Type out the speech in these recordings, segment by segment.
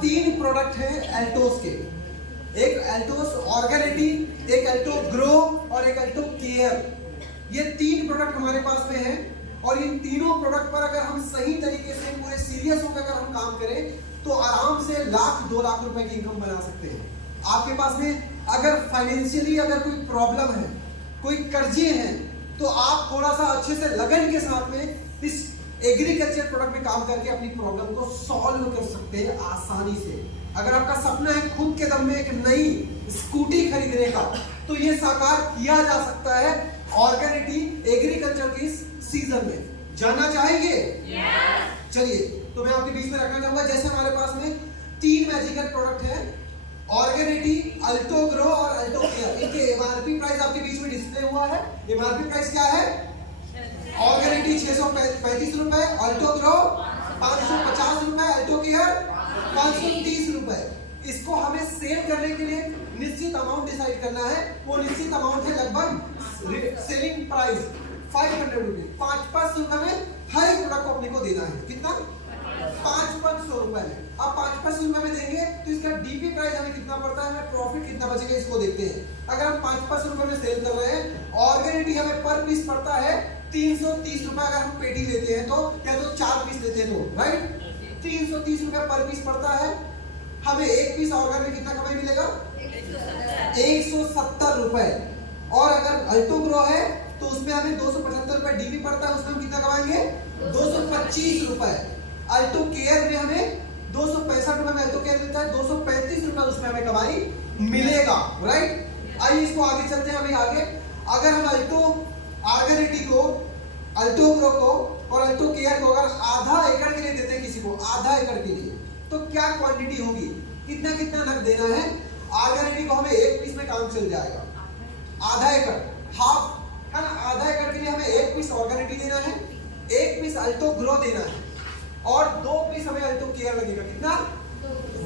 तीन प्रोडक्ट हैं एल्टोस के, एक एल्टोस ऑर्गेनिटी, एक एल्टो ग्रो और एक एल्टो केयर। ये तीन प्रोडक्ट हमारे पास में है और इन तीनों प्रोडक्ट पर अगर हम सही तरीके से पूरे सीरियस होकर अगर हम काम करें तो आराम से 1-2 लाख रुपए की इनकम बना सकते हैं। आपके पास में अगर फाइनेंशियली अगर कोई प्रॉब्लम है, कोई कर्जे हैं, तो आप थोड़ा सा अच्छे से लगन के साथ में इस एग्रीकल्चर प्रोडक्ट में काम करके अपनी प्रॉब्लम को सॉल्व कर सकते हैं आसानी से। अगर आपका सपना है खुद के दम में एक नई स्कूटी खरीदने का, तो ये साकार किया जा सकता है ऑर्गेनिटी एग्रीकल्चर की सीजन में। जानना चाहेंगे? yes. चलिए, तो मैं आपके बीच में रखना चाहूंगा, जैसे हमारे पास में 3 मैजिकल प्रोडक्ट है, ऑर्गेनिटी, अल्टो ग्रो और अल्टो केयर। इनके एमआरपी प्राइस आपके बीच में डिस्प्ले हुआ है। एमआरपी प्राइस क्या है? ऑर्गेनिटी 635 रुपए, अल्टो ग्रो 550 रुपए, अल्टो केयर 530 रुपए। इसको हमें सेल करने के लिए निश्चित अमाउंट डिसाइड करना है। वो निश्चित अमाउंट है लगभग सेलिंग प्राइस 500 रुपए। 500 रुपए में हर एक प्रोडक्ट को अपने को देना है। कितना? 500 रुपए में। अब 500 रुपए में देंगे तो इसका डीपी प्राइस हमें कितना पड़ता है, प्रॉफिट कितना बचेगा, इसको देखते हैं। अगर हम 500 रुपए में सेल कर रहे हैं, ऑर्गेनिटी हमें पर पीस पड़ता है 330 रुपए। अगर हम पेटी लेते हैं तो, या तो 4 पीस लेते हैं तो, राइट, 330 रुपए पर पीस पड़ता है। हमें एक पीस ऑर्गन में कितना कमाई मिलेगा? 170 रुपए। और अगर अल्टो ग्रो है तो उसमें हमें 275 रुपए डीपी पड़ता है, उसमें हम कितना कमाएंगे? 225 रुपए। अल्टो केयर में हमें 265 रुपए में अल्टो केयर मिलता है, 235 रुपए उसमें हमें कमाई मिलेगा, राइट। आइए इसको आगे चलते हैं। अभी आगे अगर हम अल्टो ऑर्गेनिटी को, अल्टो ग्रो को और अल्टो केयर को अगर आधा एकड़ के लिए देते हैं किसी को, आधा एकड़ के लिए, तो क्या क्वांटिटी होगी, कितना कितना नग देना है? ऑर्गेनिटी को हमें एक पीस में काम चल जाएगा, आधा एकड़, हाफ है ना। आधा एकड़ के लिए हमें एक पीस ऑर्गेनिटी देना है, एक पीस अल्टो ग्रो देना है और 2 पीस हमें अल्टो केयर लगेगा। कितना?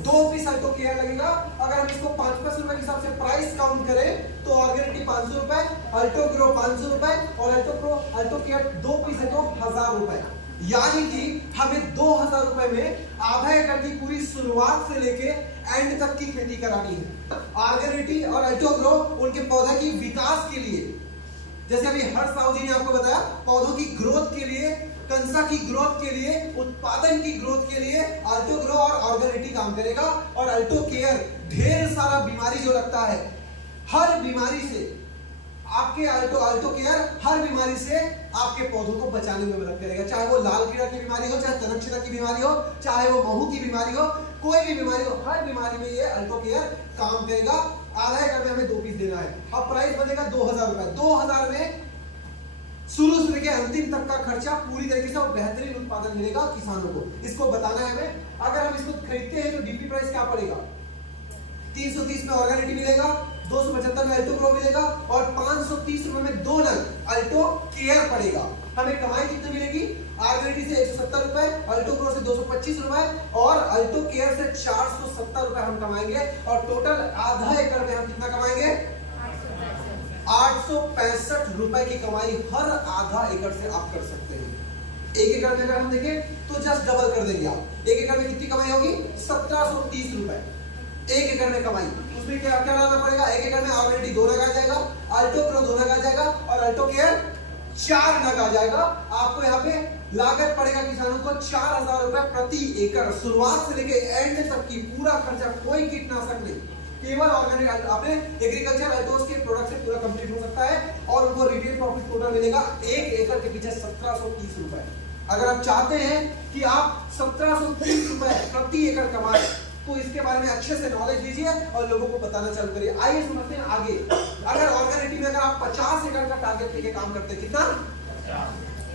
2 पीस अल्टो केयर लगेगा। अगर हम इसको 500 रुपए के हिसाब से प्राइस काउंट करें तो ऑर्गेनिटी 500 रुपए, अल्टो ग्रो 500 रुपए और अल्टो केयर 2 पीस है तो 1000 रुपए। यानी कि हमें 2000 रुपए में आधा एकड़ की पूरी शुरुआत से लेके एंड तक की खेती करानी है। ऑर्गेनिटी और अल्टो ग्रो उनके पौधे की विकास के लिए, जैसे अभी हर्ष साहू जी ने आपको बताया, पौधों की ग्रोथ के लिए, कंसा की ग्रोथ के लिए, उत्पादन की ग्रोथ के लिए अल्टो ग्रो और ऑर्गेनिटी काम करेगा। और अल्टो केयर ढेर सारा बीमारी जो लगता है, हर बीमारी से आपके अल्टो केयर हर बीमारी से आपके पौधों को बचाने में मदद करेगा। चाहे वो लाल कीड़ा की बीमारी हो, चाहे तनक्षरा की बीमारी हो, चाहे वो महू की बीमारी हो, कोई भी बीमारी हो, हर बीमारी में ये अल्टो केयर काम करेगा। आधा एकड़ में हमें 2 पीस देना है। अब प्राइस बनेगा 2000 रुपए। 2000 में शुरू से लेकर अंतिम तक का खर्चा पूरी तरीके से और बेहतरीन उत्पादन मिलेगा किसानों को। इसको बताना है हमें। अगर हम इसको खरीदते हैं तो डीपी प्राइस क्या पड़ेगा? 330 में ऑर्गेनिटी मिलेगा, 275 में अल्टो ग्रो मिलेगा और 530 रुपए में 2 नग अल्टो केयर पड़ेगा। हमें कमाई कितनी मिलेगी? ऑर्गेनिटी से 170 रुपए, अल्टो ग्रो से 225 रुपए और अल्टो केयर से 470 रुपए हम कमाएंगे। और टोटल आधा एकड़ में हम कितना कमाएंगे? 865 रुपए की कमाई हर आधा एकड़ से आप कर सकते हैं। एक एकड़ में अगर हम देखें तो जस्ट डबल कर देंगे आप। एक एकड़ में कितनी कमाई होगी? 1730 रुपए एक एकड़ में कमाई। उसमें क्या क्या डालना पड़ेगा? एक एकड़ में ऑर्गेनिटी 2 नग आ जाएगा, अल्टो ग्रो 2 नग आ जाएगा और अल्टो केयर 4 नग आ जाएगा। आपको यहाँ पे लागत पड़ेगा किसानों को 4000 रुपए प्रति एकड़, शुरुआत से लेके एंड तक की पूरा खर्चा, कोई कीटनाशक नहीं, केवल ऑर्गेनिक आपने एग्रीकल्चर अल्टोस के प्रोडक्ट से पूरा कंप्लीट हो सकता है। और उनको रिटेल प्रॉफिट टोटल मिलेगा 1 एकड़ के पीछे 1730 रुपए। अगर आप चाहते हैं कि आप 1730 रुपए प्रति एकड़ कमाएं तो इसके बारे में अच्छे से नॉलेज लीजिए और लोगों को बताना चालू करिए। आइए समझते हैं आगे। अगर ऑर्गेनिटी में अगर आप 50 एकड़ का टारगेट लेके काम करते हैं, कितना?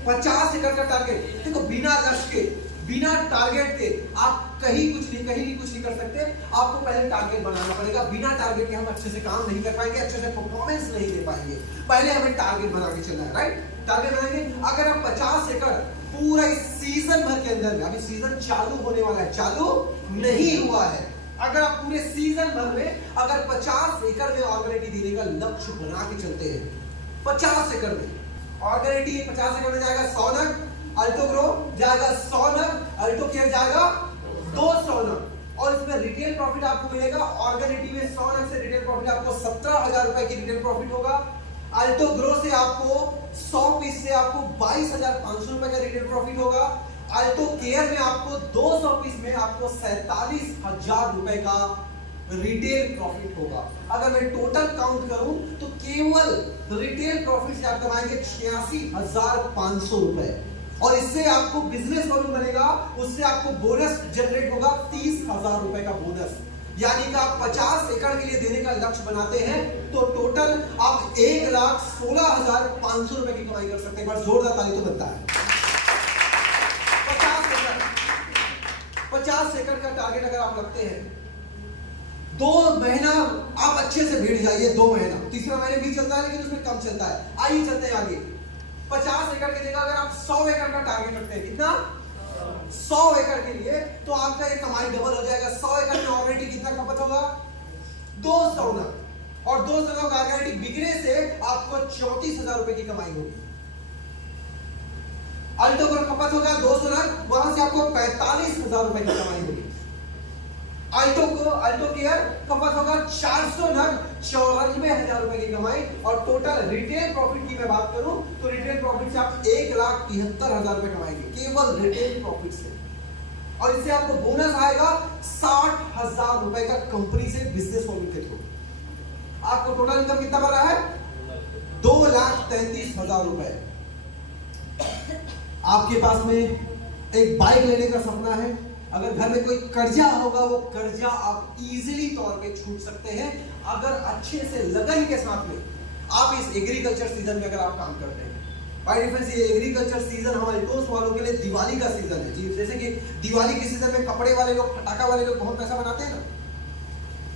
50 एकड़ का टारगेट। देखो, बिना लक्ष्य के, बिना टारगेट के आप कहीं कुछ नहीं कर सकते। आपको पहले टारगेट बनाना पड़ेगा। बिना टारगेट के हम अच्छे से काम नहीं कर पाएंगे, अच्छे से परफॉर्मेंस नहीं दे पाएंगे। पहले हमें टारगेट बना के चलना है, राइट? टारगेट बनाएंगे। अगर आप 50 एकड़ पूरा इस सीजन भर के अंदर में, अभी सीजन चालू होने वाला है, चालू नहीं हुआ है, अगर आप पूरे सीजन भर में अगर 50 एकड़ में ऑर्गेनिटी देने का लक्ष्य बना के चलते हैं, 50 एकड़ में ऑर्गेनिटी 50 एकड़ में जाएगा 100 नग, अल्टो ग्रो जाएगा 100 नग, अल्टो केयर जाएगा 200 नग और उसमें रिटेल प्रॉफिट आपको मिलेगा। ऑर्गेनिटी में 100 नग से रिटेल प्रॉफिट आपको 17,000 रुपए की रिटेल प्रॉफिट होगा। अल्टो ग्रो से आपको 100 पीस से आपको 22,500 रुपए का रिटेल प्रॉफिट होगा। अल्टो केयर में आपको 200 पीस में आपको 47,000 रुपए का रिटेल प्रॉफिट होगा। अगर मैं टोटल काउंट करूं तो केवल रिटेल प्रॉफिट से आप कमाएंगे 86,500 रुपए, और इससे आपको बिजनेस वॉल्यूम बनेगा, उससे आपको बोनस जनरेट होगा 30,000 रुपए का बोनस। यानी कि आप 50 एकड़ के लिए देने का लक्ष्य बनाते हैं तो टोटल आप 1,16,500 रुपए की कमाई कर सकते हैं। बस जोरदार ताली तो बनता है। 50 एकड़ का टारगेट अगर आप रखते हैं, 2 महीना आप अच्छे से भिड़ जाइए, 2 महीना, तीसरा महीने भी चलता है लेकिन उसमें कम चलता है। आइए चलते हैं आगे। 50 एकड़ की जगह अगर आप 100 एकड़ का टारगेट रखते हैं, कितना 100 एकड़ के लिए, तो आपका ये कमाई डबल हो जाएगा। 100 एकड़ में ऑर्गेनिक कितना खपत होगा 200 नग, और 200 नग ऑर्गेनिक बिकने से आपको 34,000 रुपए की कमाई होगी। अल्टो को खपत होगा 200 नग, वहां से आपको 45,000 रुपए की कमाई होगी। अल्टो केयर खपत होगा 400 नग, 94,000 रुपए की कमाई। और टोटल रिटेल प्रॉफिट की मैं बात करूं तो रिटेल प्रॉफिट से आप 1,73,000 रुपए कमाएंगे केवल रिटेल प्रॉफिट से, और इससे आपको बोनस आएगा 60,000 रुपए का कंपनी से बिजनेस वॉल्यूम के थ्रू। आपको टोटल इनकम कितना बन रहा है 2,33,000 रुपए। आपके पास में एक बाइक लेने का सपना है, अगर घर में कोई कर्जा होगा, वो कर्जा आप इजीली तौर पे छूट सकते हैं अगर अच्छे से लगन के साथ में आप इस एग्रीकल्चर सीजन में अगर आप काम करते हैं। बाय डिफरेंस ये एग्रीकल्चर सीजन हमारे दोस्त वालों के लिए दिवाली का सीजन है जी। जैसे कि दिवाली के सीजन में कपड़े वाले लोग, पटाखा वाले लोग बहुत पैसा बनाते हैं ना,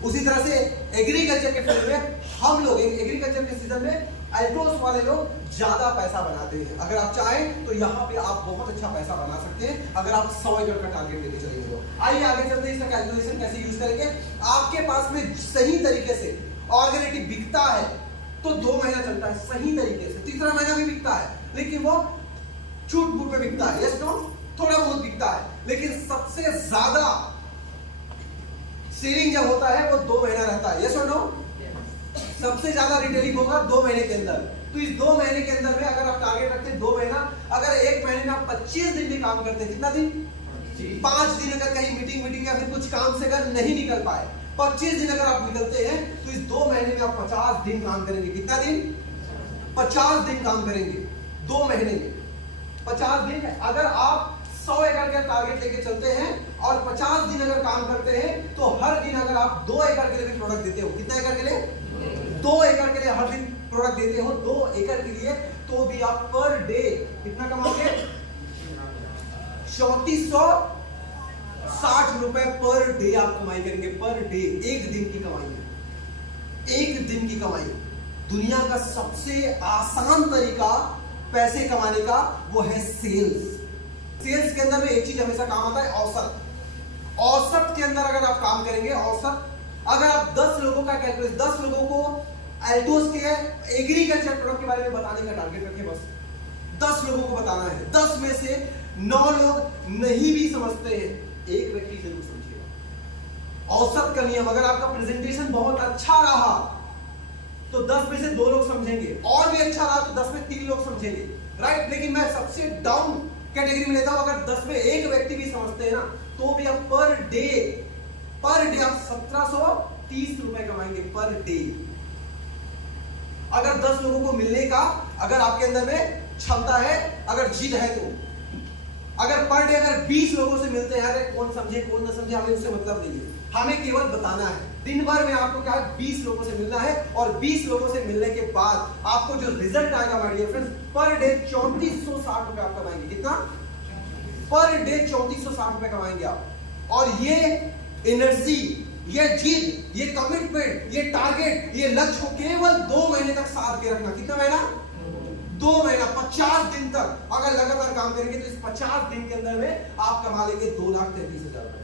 उसी तरह से एग्रीकल्चर के फील्ड में हम लोग एग्रीकल्चर के सीजन में अल्ट्रोस वाले लोग ज्यादा पैसा बनाते हैं। अगर आप चाहें तो यहाँ पे आप बहुत अच्छा पैसा बना सकते हैं अगर आप 100 एकड़ का टारगेट लेके चलेंगे तो। आइए आगे चलते हैं, इसका कैलकुलेशन कैसे यूज करेंगे। आपके पास में सही तरीके से ऑर्गेनिक बिकता है तो 2 महीना चलता है सही तरीके से, तीसरा महीना भी बिकता है लेकिन वो छूट फूट में बिकता है, यस नो, थोड़ा बहुत बिकता है। लेकिन सबसे ज्यादा सेलिंग जब होता है वो 2 महीना रहता है, यस और नो। सबसे ज्यादा रिटेलिंग होगा 2 महीने के अंदर। तो इस 2 महीने के अंदर में अगर आप टारगेट रखते हैं 2 महीना, अगर 1 महीने में आप 25 दिन भी काम करते हैं, कितना दिन 5 दिन अगर कहीं मीटिंग या फिर कुछ काम से अगर नहीं निकल पाए, 25 दिन अगर आप निकलते हैं तो इस 2 महीने में आप 50 दिन काम करेंगे। कितना दिन 50 दिन काम करेंगे 2 महीने में 50 दिन। अगर आप 100 एकड़ का टारगेट लेके चलते हैं और 50 दिन अगर काम करते हैं तो हर दिन अगर आप 2 एकड़ के लिए भी प्रोडक्ट देते हो, कितना एकड़ के लिए 2 एकड़ के लिए हर दिन प्रोडक्ट देते हो 2 एकड़ के लिए, तो भी आप पर डे कितना कमाओगे 3460 रुपए पर डे आप कमाई करेंगे। पर डे, एक दिन की कमाई है, एक दिन की कमाई। दुनिया का सबसे आसान तरीका पैसे कमाने का वो है सेल्स। सेल्स के अंदर में एक चीज हमेशा काम आता है, औसत। औसत के अंदर अगर आप काम करेंगे, औसत अगर आप 10 लोगों का कैलकुलेट, 10 लोगों को अल्टोस के एग्रीकल्चर प्रोडक्ट के बारे में बताने का टारगेट रखें, बस 10 लोगों को बताना है। 10 में से 9 लोग नहीं भी समझते हैं, एक व्यक्ति जरूर समझेगा। औसत का नियम, अगर आपका प्रेजेंटेशन बहुत अच्छा रहा तो 10 में से 2 लोग समझेंगे, और भी अच्छा रहा तो 10 में 3 लोग समझेंगे, राइट। लेकिन मैं सबसे डाउन कैटेगरी में लेता हूं, अगर 10 में 1 व्यक्ति भी समझते हैं ना तो भी आप पर डे आप 1730 रुपए कमाएंगे पर डे। अगर 10 लोगों को मिलने का अगर आपके अंदर में क्षमता है, अगर जिद है तो, अगर पर डे अगर 20 लोगों से मिलते हैं, अरे कौन समझे कौन ना समझे हमें उससे मतलब नहीं है, हमें केवल बताना है। दिन भर में आपको क्या 20 लोगों से मिलना है, और 20 लोगों से मिलने के बाद आपको जो रिजल्ट आएगा my dear friends, per day 3460 रुपए आप कमाएंगे। कितना पर डे 3460 रुपए कमाएंगे आप। और ये एनर्जी, ये जिद, ये कमिटमेंट, ये टारगेट, ये लक्ष्य को केवल 2 महीने तक साथ के रखना। कितना महीना 2 महीना, 50 दिन तक अगर लगातार काम करेंगे तो इस 50 दिन के अंदर में आप कमा लेंगे 2,33,000 रुपए।